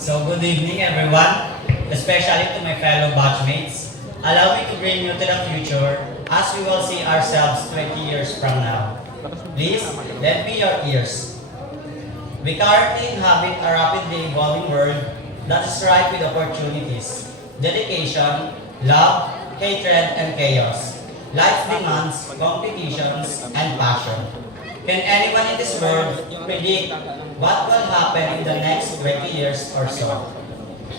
So good evening everyone, especially to my fellow batchmates. Allow me to bring you to the future as we will see ourselves 20 years from now. Please, lend me your ears. We currently inhabit a rapidly evolving world that is ripe with opportunities, dedication, love, hatred, and chaos. Life demands competitions and passion. Can anyone in this world predict what will happen in the next 20 years or so?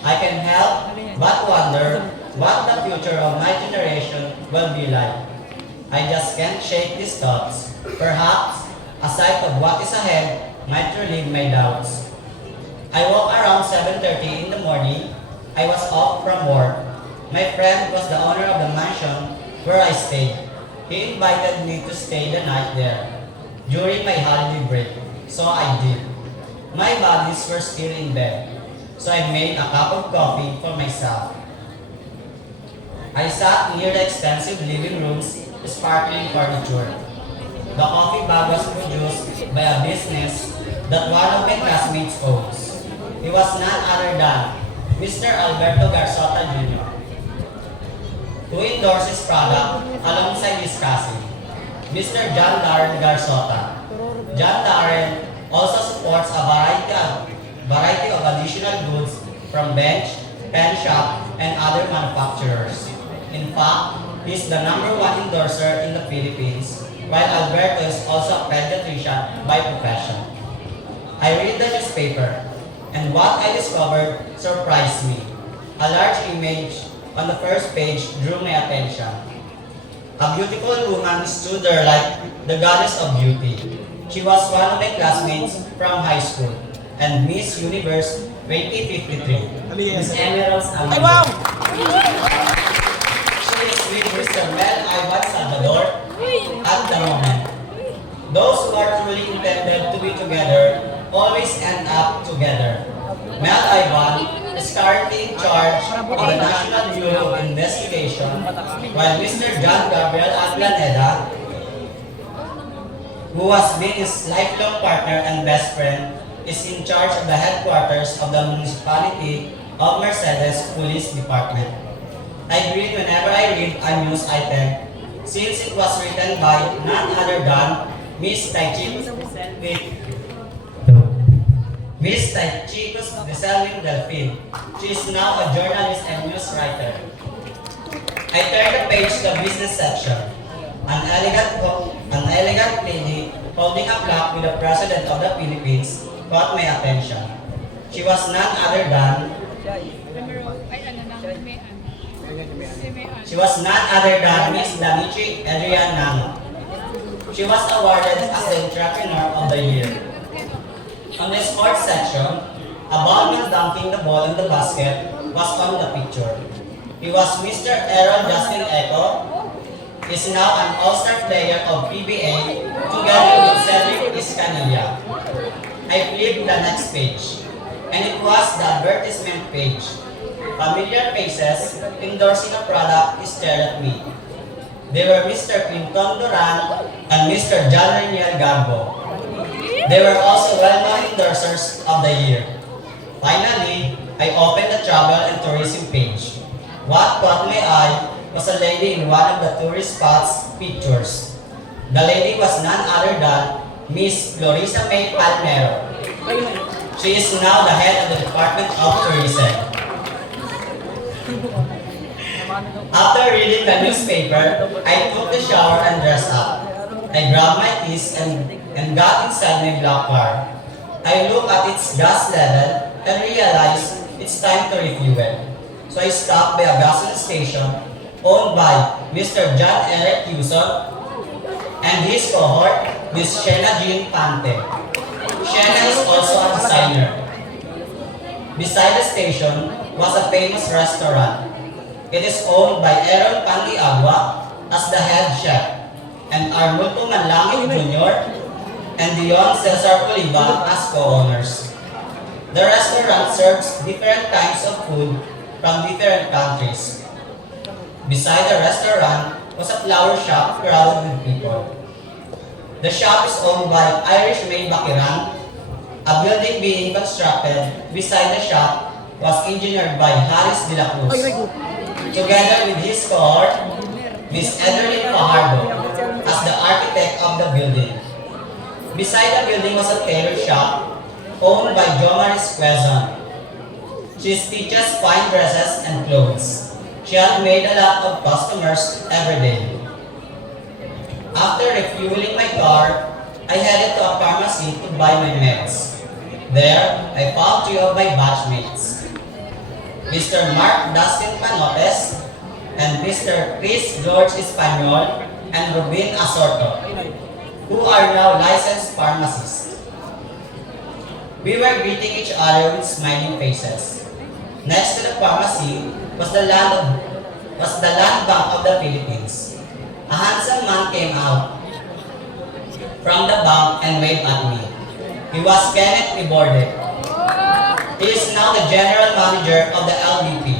I can help but wonder what the future of my generation will be like. I just can't shake these thoughts. Perhaps a sight of what is ahead might relieve my doubts. I woke around 7:30 in the morning. I was off from work. My friend was the owner of the mansion where I stayed. He invited me to stay the night there during my holiday break, so I did. My buddies were still in bed, so I made a cup of coffee for myself. I sat near the extensive living room's sparkling furniture. The coffee bag was produced by a business that one of my classmates owns. He was none other than Mr. Alberto Garzota Jr., who endorsed his product alongside his cousin, Mr. John Darren Garzota. John Darren also supports a variety of additional goods from bench, pen shop, and other manufacturers. In fact, he is the #1 endorser in the Philippines, while Alberto is also a pediatrician by profession. I read the newspaper, and what I discovered surprised me. A large image on the first page drew my attention. A beautiful woman stood there like the goddess of beauty. She was one of my classmates from high school and Miss Universe 2053, Miss Emerald Amado. She is with Mr. Mel Ivan Salvador at the moment. Those who are truly intended to be together always end up together. Mel Ivan is currently in charge of the National Bureau of Investigation, while Mr. John Gabriel Atlaneda, who has been his lifelong partner and best friend, is in charge of the headquarters of the municipality of Mercedes Police Department. I grin whenever I read a news item, since it was written by none other than Miss Taichicos de Selwyn Delphine. She is now a journalist and news writer. I turned the page to the business section. An elegant lady holding a plaque with the President of the Philippines caught my attention. She was none other than Miss Damichi Adrian Nang. She was awarded as the Entrepreneur of the Year. On the sports section, a ballman dunking the ball in the basket was on the picture. He was Mr. Aaron Justin Echo. He is now an all-star player of PBA together with Cedric Iscanilla. I flipped the next page, and it was the advertisement page. Familiar faces endorsing a product stared at me. They were Mr. Quinton Duran and Mr. John Reniel Gambo. They were also well-known endorsers of the year. Finally, I opened the travel and tourism page. What caught my eye was a lady in one of the tourist spots pictures. The lady was none other than Miss Florisa May Palmero. She is now the head of the Department of Tourism. After reading the newspaper, I took the shower and dressed up. I grabbed my keys and got inside my black car. I looked at its gas level and realized it's time to refuel. So I stopped by a gasoline station owned by Mr. John Eric Houston and his cohort, Miss Shena Jean Pante. Shena is also a designer. Beside the station was a famous restaurant. It is owned by Aaron Pandiagua as the head chef, and Arnulfo Manlangit Jr. and Dion Cesar Oliva as co-owners. The restaurant serves different kinds of food from different countries. Beside the restaurant was a flower shop crowded with people. The shop is owned by Irish May Bakiran, a building being constructed beside the shop was engineered by Harris de la Cruz, together with his cohort, Miss Edelyn Fajardo, as the architect of the building. Beside the building was a tailor shop owned by Jomaris Quezon. She stitches fine dresses and clothes. She had made a lot of customers every day. After refueling my car, I headed to a pharmacy to buy my meds. There, I found three of my batchmates, Mr. Mark Dustin Panotes, and Mr. Chris George Espanyol and Rubin Asorto, who are now licensed pharmacists. We were greeting each other with smiling faces. Next to the pharmacy was the land bank of the Philippines. A handsome man came out from the bank and waved at me. He was Kenneth Iborde. He is now the general manager of the LBP.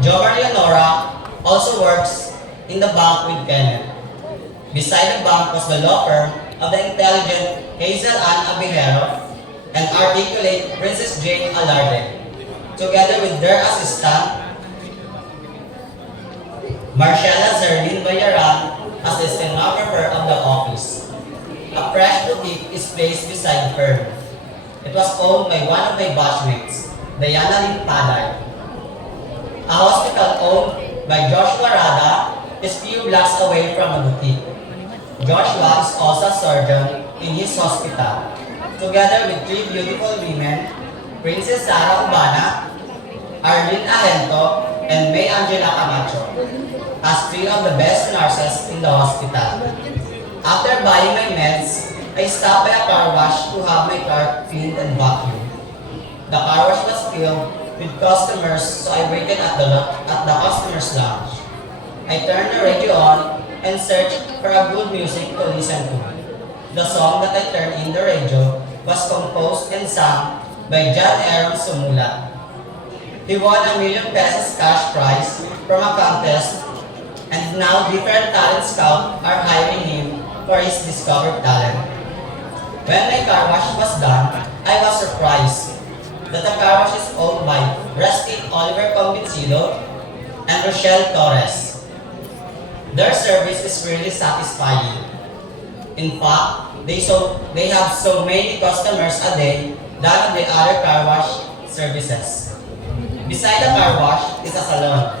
Jomar Leonora also works in the bank with Kenneth. Beside the bank was the law firm of the intelligent Hazel Ann Abihero and articulate Princess Jane Alarde, together with their assistant, Marcella Zerlin Bayaran, as the stenographer of the office. A fresh boutique is placed beside the firm. It was owned by one of my batchmates, Diana Lynn Paday. A hospital owned by Joshua Rada is few blocks away from the boutique. Joshua is also a surgeon in his hospital, together with three beautiful women, Princess Sara Ubana, Arlene Ahento, and May Angela Camacho, as three of the best nurses in the hospital. After buying my meds, I stopped by a car wash to have my car cleaned and vacuumed. The car wash was filled with customers, so I waited at the customer's lounge. I turned the radio on and searched for a good music to listen to. The song that I turned in the radio was composed and sung by John Aaron Sumula. He won ₱1 million cash prize from a contest, and now different talent scouts are hiring him for his discovered talent. When my car wash was done, I was surprised that the car wash is owned by Rusty Oliver Convencido and Rochelle Torres. Their service is really satisfying. In fact, they have so many customers a day than the other car wash services. Beside the car wash is a salon.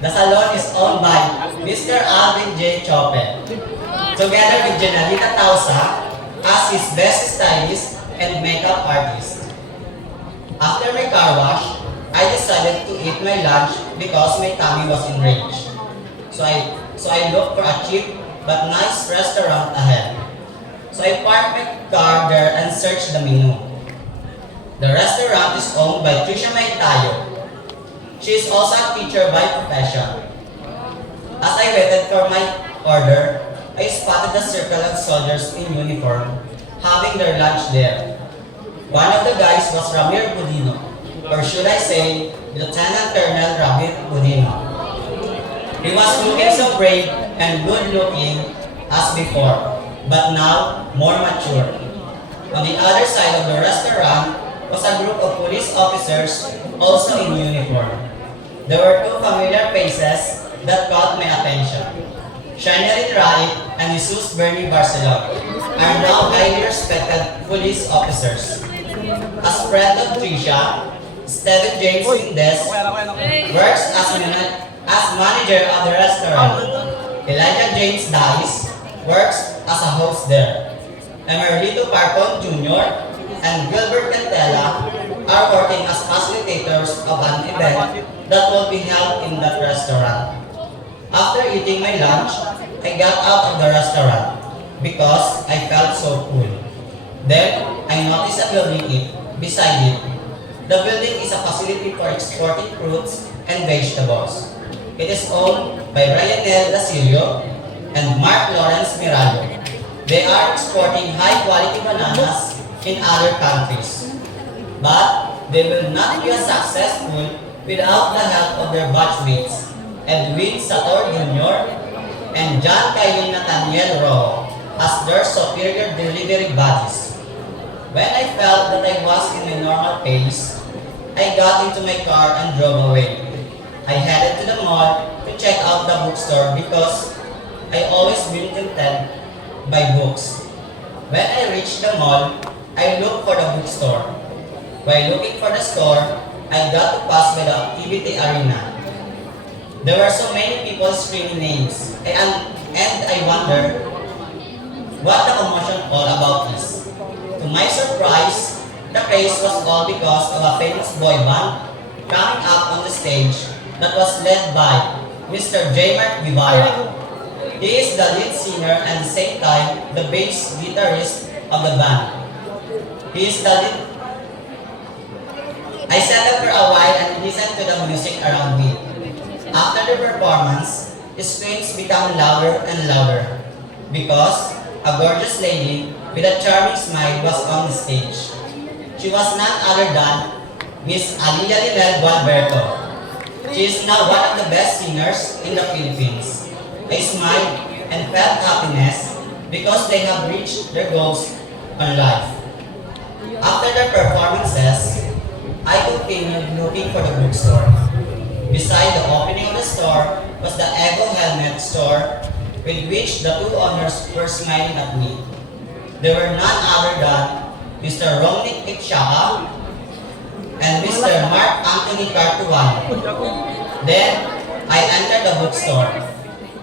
The salon is owned by Mr. Alvin J. Chope, together with Janalita Tausa as his best stylist and makeup artist. After my car wash, I decided to eat my lunch because my tummy was enraged. So I looked for a cheap but nice restaurant ahead. So I parked my car there and searched the menu. The restaurant is owned by Trisha Maitayo. She is also a teacher by profession. As I waited for my order, I spotted a circle of soldiers in uniform having their lunch there. One of the guys was Ramir Budino, or should I say, Lieutenant Colonel Ramir Budino. He was looking so brave and good looking as before, but now more mature. On the other side of the restaurant was a group of police officers also in uniform. There were two familiar faces that caught my attention. Shanelin Rait and Jesus Bernie Barcelona are now highly respected police officers. As friend of Trisha, Steven James Mendez works as manager of the restaurant. Elijah James Dice works as a host there. Emerito Parcon Jr. and Gilbert Pentela are working as facilitators of an event that will be held in that restaurant. After eating my lunch, I got out of the restaurant because I felt so full. Then, I noticed a building beside it. The building is a facility for exporting fruits and vegetables. It is owned by Ryanel Lasilio and Mark Lawrence Mirallo. They are exporting high-quality bananas in other countries. But they will not be as successful without the help of their batchmates, Edwin Sator Jr. and John Kyle Nathaniel Rojo, as their superior delivery buddies. When I felt that I was in my normal pace, I got into my car and drove away. I headed to the mall to check out the bookstore because I always been tempted by books. When I reached the mall, I looked for the bookstore. While looking for the store, I got to pass by the activity arena. There were so many people screaming names, and I wondered what the commotion all about is. To my surprise, the craze was all because of a famous boy band coming up on the stage that was led by Mr. J. Guevara. He is the lead singer and at the same time the bass guitarist of the band. He is the lead. I sat up for a while and listened to the music around me. After the performance, the screams became louder and louder because a gorgeous lady with a charming smile was on the stage. She was none other than Miss Alia Linel Gualberto. She is now one of the best singers in the Philippines. I smiled and felt happiness because they have reached their goals in life. After the performances, I continued looking for the bookstore. Beside the opening of the store was the Ego Helmet store with which the two owners were smiling at me. They were none other than Mr. Romnick Itchaka and Mr. Mark Anthony Cartuan. Then, I entered the bookstore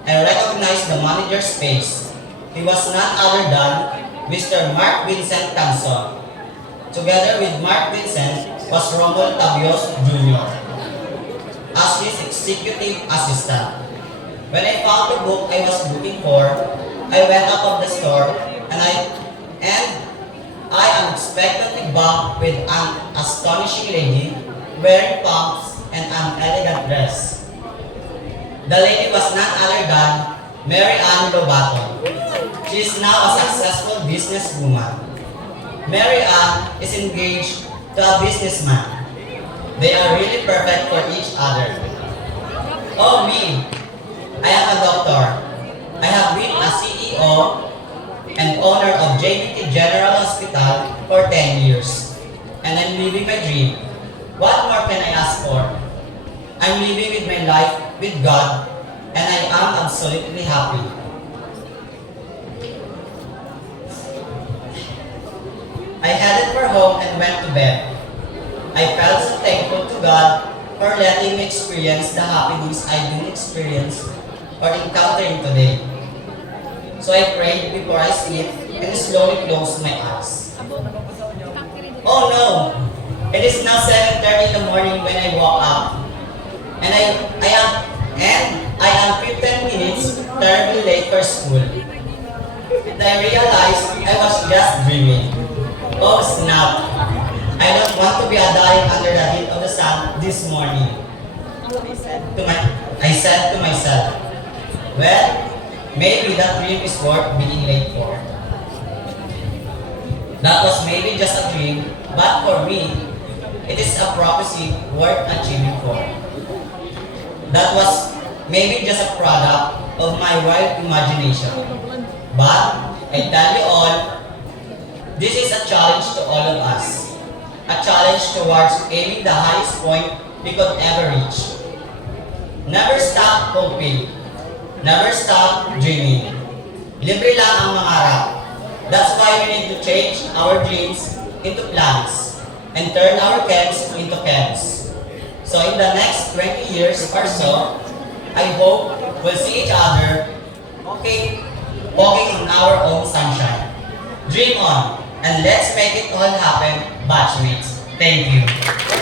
and recognized the manager's face. He was none other than Mr. Mark Vincent Canson. Together with Mark Vincent was Romol Tabios Jr. as his executive assistant. When I found the book I was looking for, I went out of the store and I unexpectedly bumped with an astonishing lady wearing pumps and an elegant dress. The lady was none other than Mary Ann Lobato. She is now a successful businesswoman. Mary Ann is engaged to a businessman. They are really perfect for each other. Oh me, I am a doctor. I have been a CEO and owner of JBT General Hospital for 10 years. And I'm living my dream. What more can I ask for? I'm living with my life with God and I am absolutely happy. I headed for home and went to bed. I felt so thankful to God for letting me experience the happiness I didn't experience or encountering today. So I prayed before I sleep and slowly closed my eyes. Oh no! It is now 7:30 in the morning when I woke up. And I am 15 minutes terribly late for school. And I realized I was just dreaming. Oh snap! I don't want to be dying under the heat of the sun this morning. I said to myself, well, maybe that dream is worth being late for. That was maybe just a dream, but for me, it is a prophecy worth achieving for. That was maybe just a product of my wild imagination. But I tell you all, this is a challenge to all of us. A challenge towards aiming the highest point we could ever reach. Never stop hoping. Never stop dreaming. Libre lang ang mangarap. That's why we need to change our dreams into plans and turn our cans into cans. So in the next 20 years or so, I hope we'll see each other walking on our own sunshine. Dream on, and let's make it all happen, batchmates. Thank you.